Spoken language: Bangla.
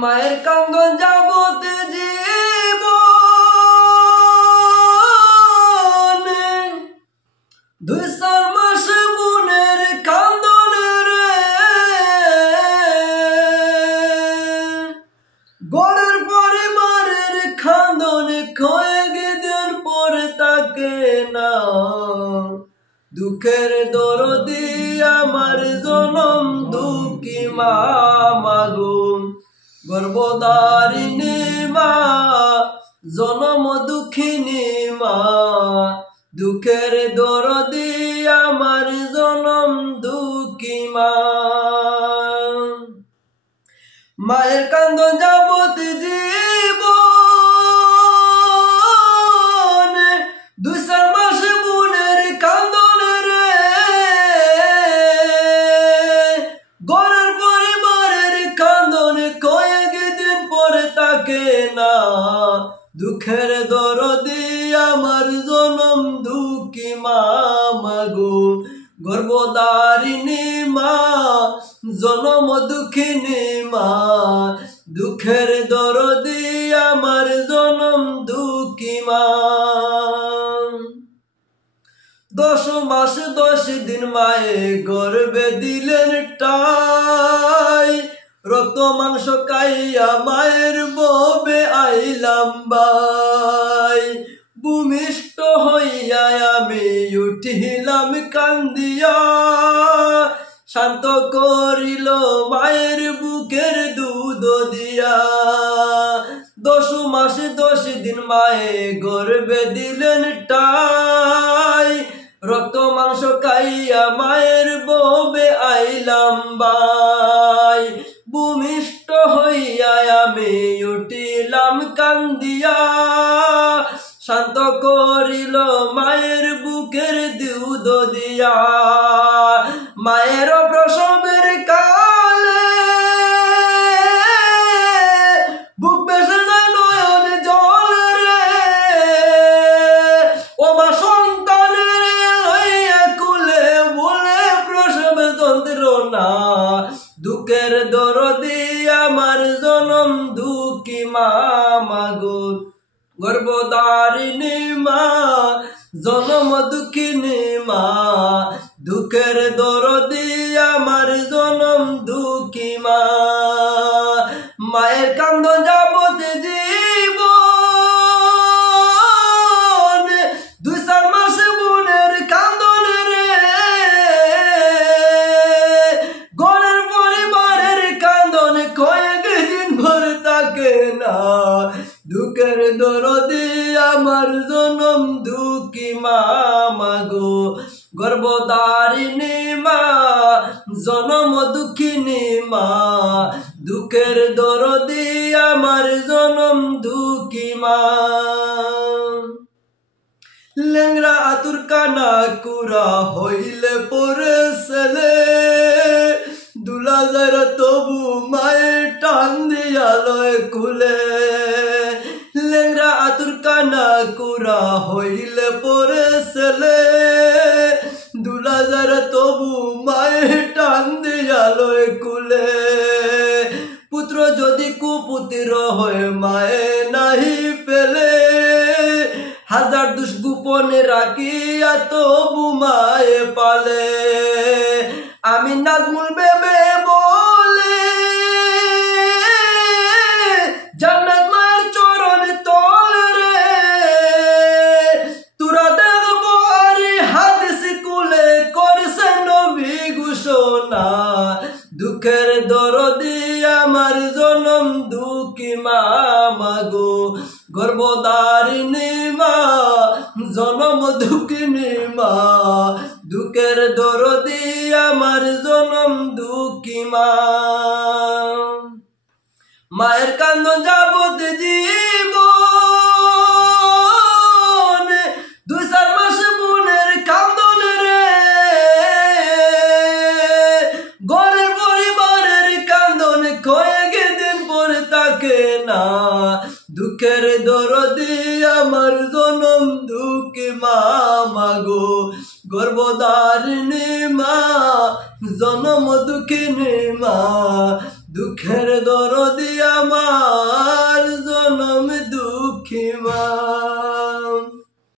মায়ের কান্দন যাবত জীবন 2-4 মাস বোনের কান্দন রে গরের পরিবারের কান্দন কয়েকদিন পরে তাকে না দুঃখের দরদি আমার জনম দুঃখী মা মাগো গর্ভধারিণী মা জনম দুঃখিনী মা দুঃখের দরদি আমার জনম দুঃখী মা মায়ের কান্দন যাবত জীবন 2-4 মাস বোনের কান্দন রে গরের পরিবারের কান্দন কয়েকদিন পরে তাকে না দুঃখের দরদি আমার জনম দুঃখী মা মাগো গর্ভধারিণী মা জনম দুঃখিনী মা দুঃখের দরদি আমার জনম দুঃখী মা 10 মাস 10 দিন মায়ে গর্ভে দিলেন টাই রক্ত মাংস খাইয়া মায়ের ববে আইলাম বাই ভূমিষ্ঠ হইয়া আমি উঠিলাম কান্দিয়া শান্ত করিল মায়ের বুকের দুধ দিয়া 10 মাস 10 দিন মায়ে গর্ভে দিলেন টাই রক্ত মাংস খাইয়া মায়ের ববে আইলাম বাই ভূমিষ্ঠ হইয়া আমি উঠিলাম কান্দিয়া শান্ত করিল মায়ের বুকের দুধ দিয়া মায়ের প্রসবের কালে বুক বেসে যায় নয়ন জল রে ও মা সন্তানের লইয়া কুলে বলে প্রসব যন্ত্রণা দুঃখের দরদি আমার জনম দুঃখী মা মাগো গর্ভধারিণী মা জনম দুঃখিনী মা দুঃখের দরদি আমার জনম দুঃখী মা মায়ের কান্দন যাবত জীবন 2-4 মাস বোনের কান্দন রে গরের পরিবারের কান্দন কয়েকদিন ভরে থাকে না দুঃখের দরদি আমার জনম দুঃখী মা মাগো গর্ভধারিণী মা জনম দুঃখিনী মা দুঃখের দরদি আমার জনম দুঃখী মা লেংরা আতুর কানা কুড়া হইলে পরে ছেলে দুলা যায় তবু মায়ের টান দিয়া লয় কুলে লেংরা আতুর কানা কুড়া হইলে পরে ছেলে দুলা যায় তবু মায়ের টান দিয়া লয় কুলে পুত্র যদি কুপুত্র হয় মায়ে নাহি ফেলে হাজার দুষ গোপনে রাখিয়া তবু মায়ে পালে আমি নাজমুল বেবে বলে জান্নাত মায়ের চরণ তল রে তুরা দেখবো আরে হাদিস কুলে করছে নবী ঘোষণা দুঃখের দরদি আমার জনম দুঃখী মা মাগো গর্ভধারিণী মা জনম দুঃখিনী মা দুঃখের দরদি আমার জনম দুঃখী মা মায়ের কান্দন যাবত জীবন 2-4 মাস বোনের কান্দন রে গরের পরিবারের কান্দন কয়েকদিন পরে থাকে না দুঃখের দরদি আমার জনম দুঃখী মা মাগো গর্ভধারিণী মা জনম দুঃখিনী মা দুঃখের দরদি আমার দুঃখী মা।